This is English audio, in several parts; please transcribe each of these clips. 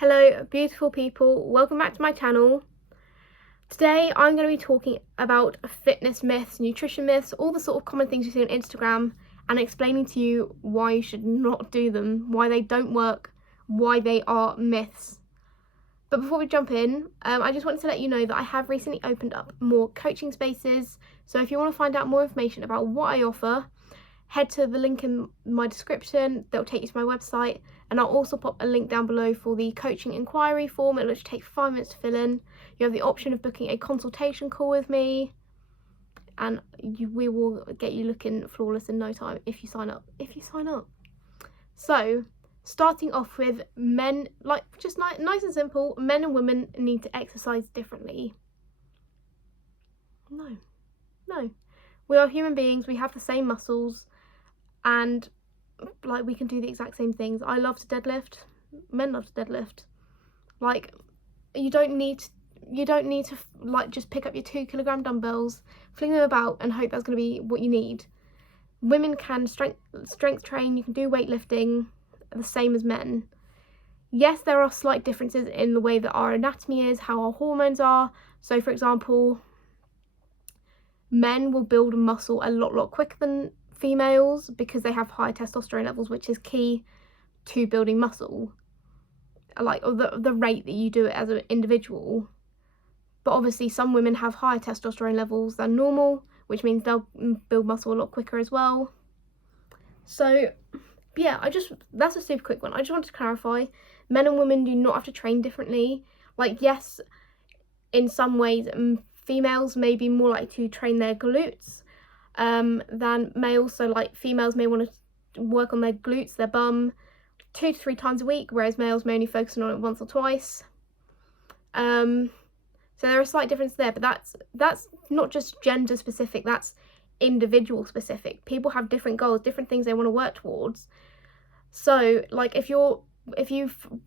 Hello beautiful people, welcome back to my channel. Today I'm going to be talking about fitness myths, nutrition myths, all the sort of common things you see on Instagram, and explaining to you why you should not do them, why they don't work, why they are myths. But before we jump in, I just wanted to let you know that I have recently opened up more coaching spaces, so if you want to find out more information about what I offer, head to the link in my description. That'll take you to my website, and I'll also pop a link down below for the coaching inquiry form. It'll just take 5 minutes to fill in. You have the option of booking a consultation call with me, and we will get you looking flawless in no time if you sign up. So starting off with men, like just nice and simple, men and women need to exercise differently. No, we are human beings, we have the same muscles, and like we can do the exact same things. I love to deadlift, men love to deadlift. Like you don't need to like just pick up your 2 kilogram dumbbells, fling them about and hope that's going to be what you need. Women can strength train, you can do weightlifting the same as men. Yes, there are slight differences in the way that our anatomy is, how our hormones are. So for example, men will build muscle a lot quicker than females because they have high testosterone levels, which is key to building muscle, like the rate that you do it as an individual. But obviously some women have higher testosterone levels than normal, which means they'll build muscle a lot quicker as well. So yeah, that's a super quick one. I just wanted to clarify, men and women do not have to train differently. Like yes, in some ways females may be more likely to train their glutes than males. So like females may want to work on their glutes, their bum, 2 to 3 times a week, whereas males may only focus on it once or twice. So there are slight differences there, but that's not just gender specific, that's individual specific. People have different goals, different things they want to work towards. So like if you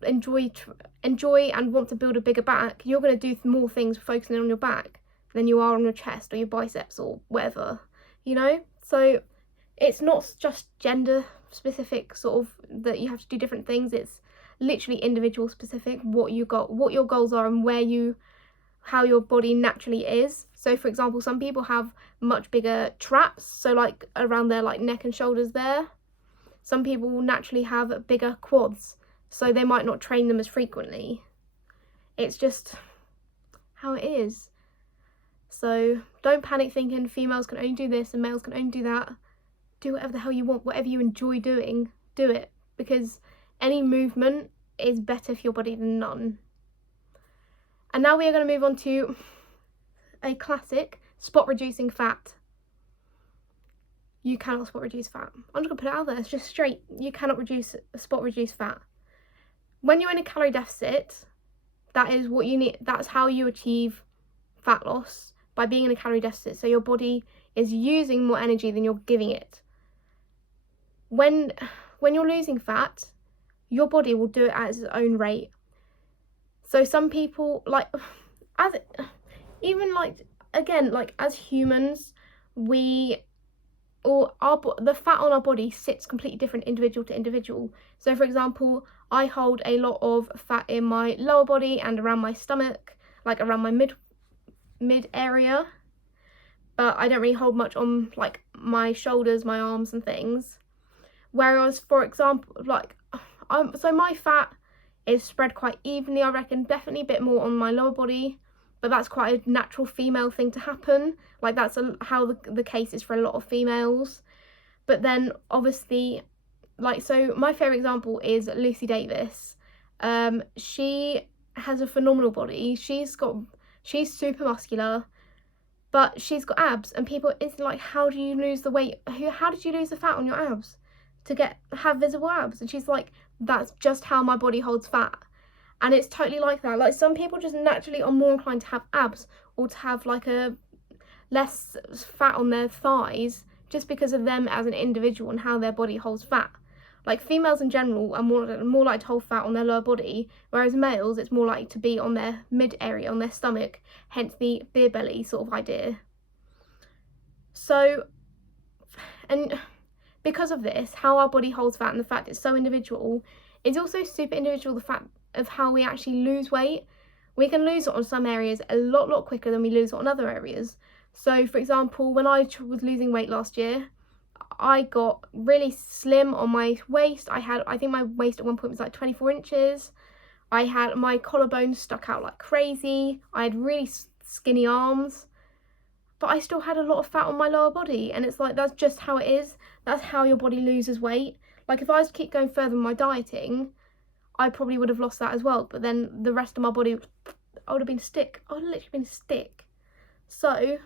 enjoy and want to build a bigger back, you're going to do more things focusing on your back than you are on your chest or your biceps or whatever, you know. So it's not just gender specific sort of that you have to do different things. It's literally individual specific, what your goals are and how your body naturally is. So for example, some people have much bigger traps, so like around their like neck and shoulders there. Some people will naturally have bigger quads, so they might not train them as frequently. It's just how it is. So don't panic thinking females can only do this and males can only do that. Do whatever the hell you want, whatever you enjoy doing, do it, because any movement is better for your body than none. And now we are going to move on to a classic, spot reducing fat. You cannot spot reduce fat. I'm just going to put it out there, it's just straight. You cannot spot reduce fat. When you're in a calorie deficit, that is what you need. That's how you achieve fat loss, by being in a calorie deficit. So your body is using more energy than you're giving it. When you're losing fat, your body will do it at its own rate. So some people, like, as humans, the fat on our body sits completely different individual to individual. So for example, I hold a lot of fat in my lower body and around my stomach, like around my mid area, but I don't really hold much on like my shoulders, my arms and things. Whereas for example, so my fat is spread quite evenly, I reckon, definitely a bit more on my lower body, but that's quite a natural female thing to happen. Like that's how the case is for a lot of females. But then obviously, like, so my favourite example is Lucy Davis. She has a phenomenal body. She's super muscular, but she's got abs, and people, it's like, how do you lose the weight? How did you lose the fat on your abs to have visible abs? And she's like, that's just how my body holds fat. And it's totally like that. Like some people just naturally are more inclined to have abs or to have like a less fat on their thighs just because of them as an individual and how their body holds fat. Like females in general are more likely to hold fat on their lower body, whereas males it's more likely to be on their mid area, on their stomach, hence the beer belly sort of idea. So, and because of this, how our body holds fat and the fact it's so individual, it's also super individual, the fact of how we actually lose weight. We can lose it on some areas a lot quicker than we lose it on other areas. So for example, when I was losing weight last year, I got really slim on my waist. I think my waist at one point was like 24 inches. I had my collarbones stuck out like crazy. I had really skinny arms, but I still had a lot of fat on my lower body. And it's like, that's just how it is. That's how your body loses weight. Like if I was to keep going further with my dieting, I probably would have lost that as well. But then the rest of my body, I would have been a stick. I would have literally been a stick. So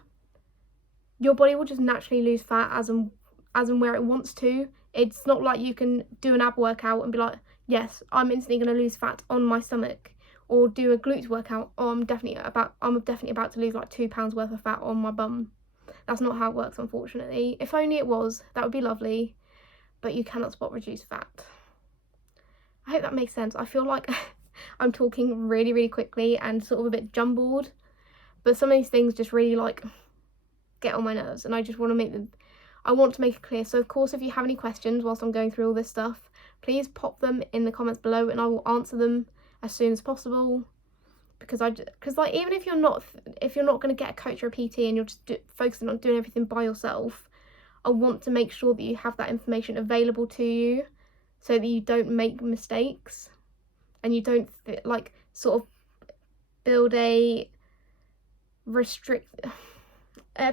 your body will just naturally lose fat as and where it wants to. It's not like you can do an ab workout and be like, yes, I'm instantly going to lose fat on my stomach, or do a glutes workout. Oh, I'm definitely about to lose like 2 pounds worth of fat on my bum. That's not how it works, unfortunately. If only it was, that would be lovely. But you cannot spot reduce fat. I hope that makes sense. I feel like I'm talking really quickly and sort of a bit jumbled, but some of these things just really like get on my nerves, and I just want to make it clear. So of course, if you have any questions whilst I'm going through all this stuff, please pop them in the comments below and I will answer them as soon as possible. Because like, even if you're not going to get a coach or a PT and you're just focusing on doing everything by yourself, I want to make sure that you have that information available to you so that you don't make mistakes and you don't like sort of build a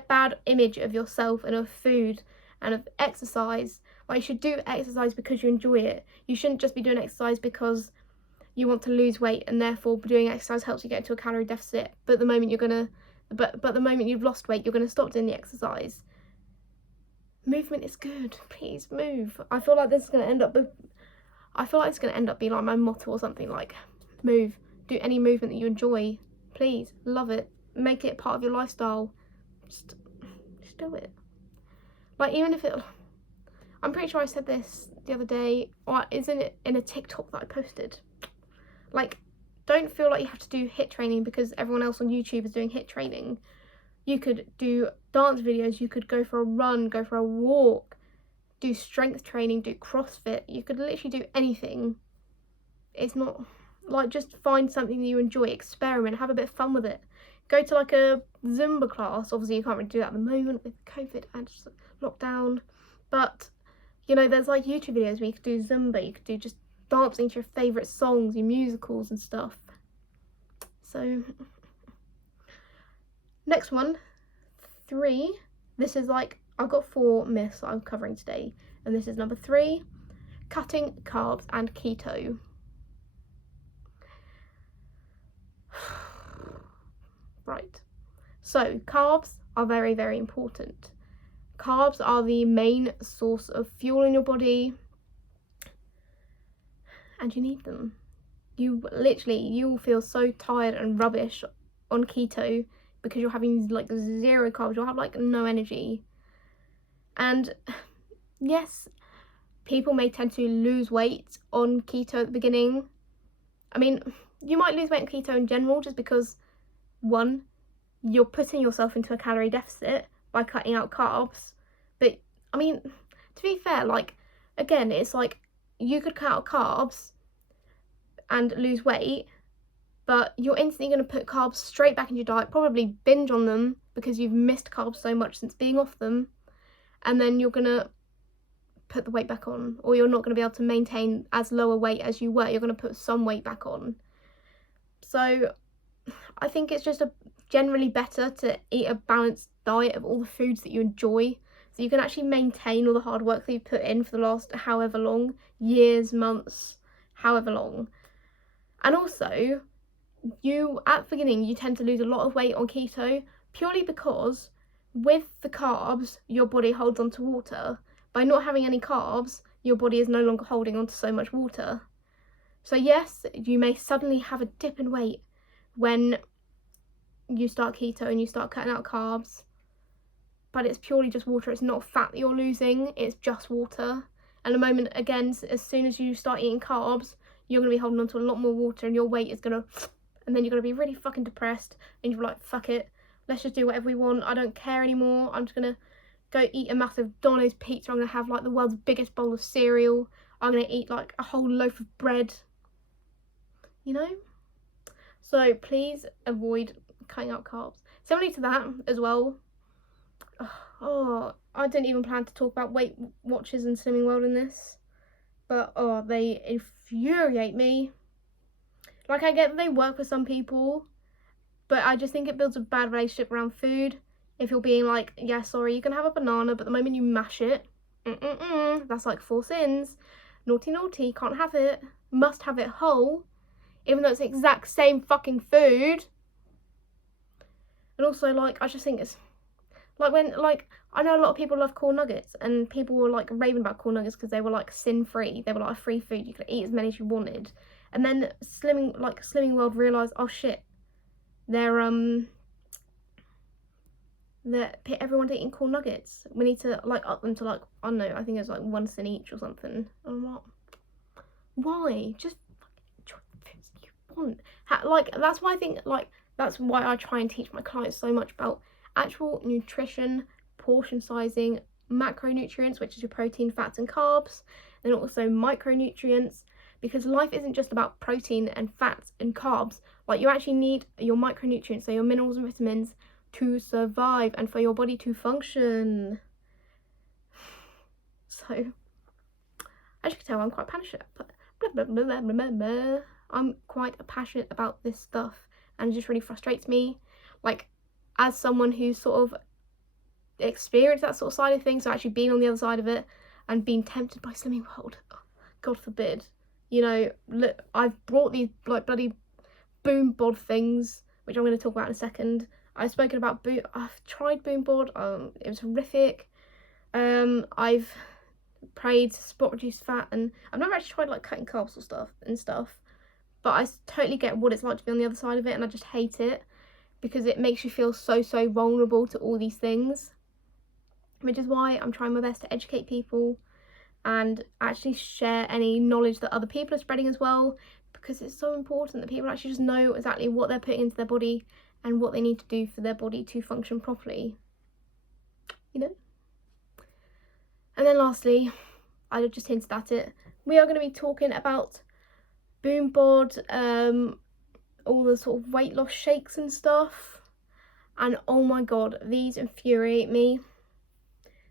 bad image of yourself and of food and of exercise. Like, you should do exercise because you enjoy it. You shouldn't just be doing exercise because you want to lose weight and therefore doing exercise helps you get into a calorie deficit. But the moment the moment you've lost weight, you're gonna stop doing the exercise. Movement is good. Please move. I feel like it's gonna end up being like my motto or something, like move. Do any movement that you enjoy. Please, love it. Make it part of your lifestyle. Just do it. Like, even if I'm pretty sure I said this the other day, or isn't it in a TikTok that I posted? Like, don't feel like you have to do HIIT training because everyone else on YouTube is doing HIIT training. You could do dance videos, you could go for a run, go for a walk, do strength training, do CrossFit. You could literally do anything. It's not like, just find something that you enjoy, experiment, have a bit of fun with it. Go to like a Zumba class. Obviously you can't really do that at the moment with COVID and lockdown, but you know, there's like YouTube videos where you could do Zumba, you could do just dancing to your favourite songs, your musicals and stuff. So next one, 3. This is like, I've got 4 myths that I'm covering today, and this is number 3, cutting carbs and keto. Right, so carbs are very important. Carbs are the main source of fuel in your body, and you need them. You will feel so tired and rubbish on keto because you're having like 0 carbs. You'll have like no energy. And yes, people may tend to lose weight on keto at the beginning. I mean, you might lose weight on keto in general just because, 1, you're putting yourself into a calorie deficit by cutting out carbs. But I mean, to be fair, like, again, it's like you could cut out carbs and lose weight, but you're instantly going to put carbs straight back into your diet, probably binge on them because you've missed carbs so much since being off them, and then you're going to put the weight back on, or you're not going to be able to maintain as low a weight as you were. You're going to put some weight back on. So I think it's just generally better to eat a balanced diet of all the foods that you enjoy, so you can actually maintain all the hard work that you've put in for the last however long, years, months, however long. And also, at the beginning, you tend to lose a lot of weight on keto purely because with the carbs, your body holds on to water. By not having any carbs, your body is no longer holding on to so much water. So yes, you may suddenly have a dip in weight when you start keto and you start cutting out carbs, but it's purely just water. It's not fat that you're losing, it's just water. And the moment, again, as soon as you start eating carbs, you're going to be holding on to a lot more water and your weight is going to, and then you're going to be really fucking depressed and you're like, fuck it, let's just do whatever we want, I don't care anymore, I'm just going to go eat a massive Domino's pizza, I'm going to have like the world's biggest bowl of cereal, I'm going to eat like a whole loaf of bread. you know? So please avoid cutting out carbs. Similarly to that as well, oh, I didn't even plan to talk about Weight Watchers and Slimming World in this, but oh, they infuriate me. Like, I get that they work for some people, but I just think it builds a bad relationship around food. If you're being like, yeah, sorry, you can have a banana, but the moment you mash it, that's like 4 sins. Naughty, naughty, can't have it. Must have it whole, even though it's the exact same fucking food. And also, like, I just think it's like when, like, I know a lot of people love corn nuggets, and people were like raving about corn nuggets because they were like sin-free. They were like a free food, you could eat as many as you wanted. And then Slimming World realised, oh shit, everyone's eating corn nuggets. We need to like up them to like, I don't know, I think it's like 1 cent each or something. And I'm like, why? Just enjoy the foods you want. Like, that's why I think, like, that's why I try and teach my clients so much about actual nutrition, portion sizing, macronutrients, which is your protein, fats and carbs, and also micronutrients, because life isn't just about protein and fats and carbs. Like, you actually need your micronutrients, so your minerals and vitamins, to survive and for your body to function. So, as you can tell, I'm quite passionate. I'm quite passionate about this stuff, and it just really frustrates me. Like, as someone who's sort of experienced that sort of side of things, so actually being on the other side of it and being tempted by Slimming World, God forbid. You know, look, I've brought these like bloody Boom Bod things, which I'm going to talk about in a second. I've spoken about I've tried Boom Bod. It was horrific. I've prayed to spot reduce fat, and I've never actually tried like cutting carbs or stuff. But I totally get what it's like to be on the other side of it, and I just hate it because it makes you feel so vulnerable to all these things. Which is why I'm trying my best to educate people and actually share any knowledge that other people are spreading as well, because it's so important that people actually just know exactly what they're putting into their body and what they need to do for their body to function properly, you know? And then lastly, I just hinted at it, we are going to be talking about Boom Bod, all the sort of weight loss shakes and stuff, and oh my god, these infuriate me.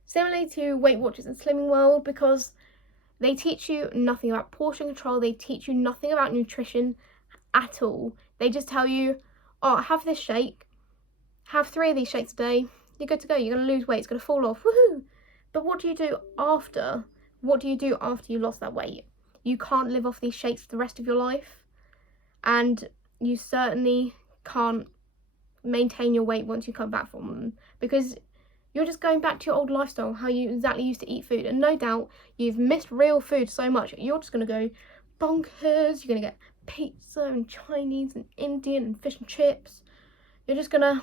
Similarly to Weight Watchers and Slimming World, because they teach you nothing about portion control, they teach you nothing about nutrition at all. They just tell you, oh, have this shake, have 3 of these shakes a day, you're good to go, you're going to lose weight, it's going to fall off, woohoo! But what do you do after? What do you do after you lost that weight? You can't live off these shakes for the rest of your life, and you certainly can't maintain your weight once you come back from them, because you're just going back to your old lifestyle, how you exactly used to eat food. And no doubt you've missed real food so much, you're just going to go bonkers. You're going to get pizza and Chinese and Indian and fish and chips. You're just going to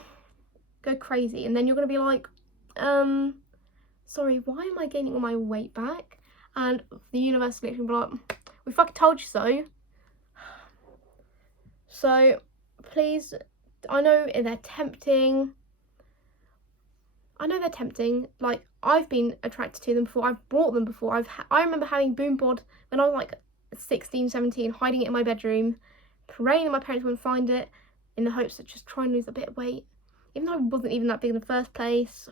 go crazy. And then you're going to be like, sorry, why am I gaining all my weight back? And the universe literally be like, we fucking told you so. So please, I know they're tempting. Like, I've been attracted to them before, I've bought them before. I remember having Boom Bod when I was like 16, 17, hiding it in my bedroom, praying that my parents wouldn't find it, in the hopes of just trying to lose a bit of weight, even though I wasn't even that big in the first place.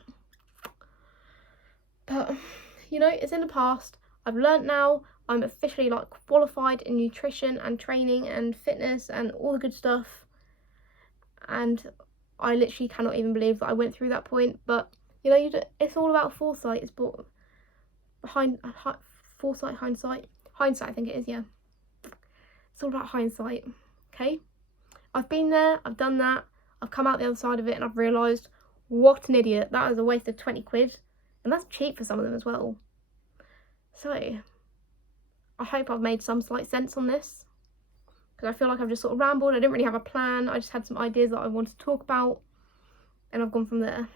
But, you know, it's in the past. I've learnt now. I'm officially like qualified in nutrition and training and fitness and all the good stuff. And I literally cannot even believe that I went through that point. But, you know, it's all about foresight. It's foresight, hindsight. Hindsight, I think it is, yeah. It's all about hindsight, okay? I've been there, I've done that, I've come out the other side of it, and I've realised, what an idiot. That was a waste of 20 quid. And that's cheap for some of them as well. So, I hope I've made some slight sense on this, because I feel like I've just sort of rambled. I didn't really have a plan. I just had some ideas that I wanted to talk about, and I've gone from there.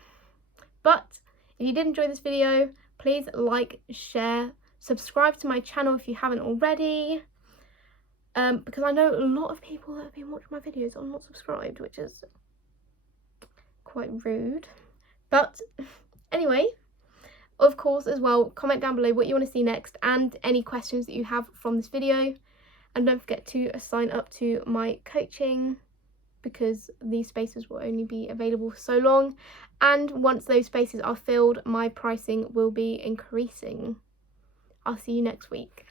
But if you did enjoy this video, please like, share, subscribe to my channel if you haven't already, because I know a lot of people that have been watching my videos are not subscribed, which is quite rude. But anyway, of course, as well, comment down below what you want to see next and any questions that you have from this video. And don't forget to sign up to my coaching, because these spaces will only be available for so long, and once those spaces are filled, my pricing will be increasing. I'll see you next week.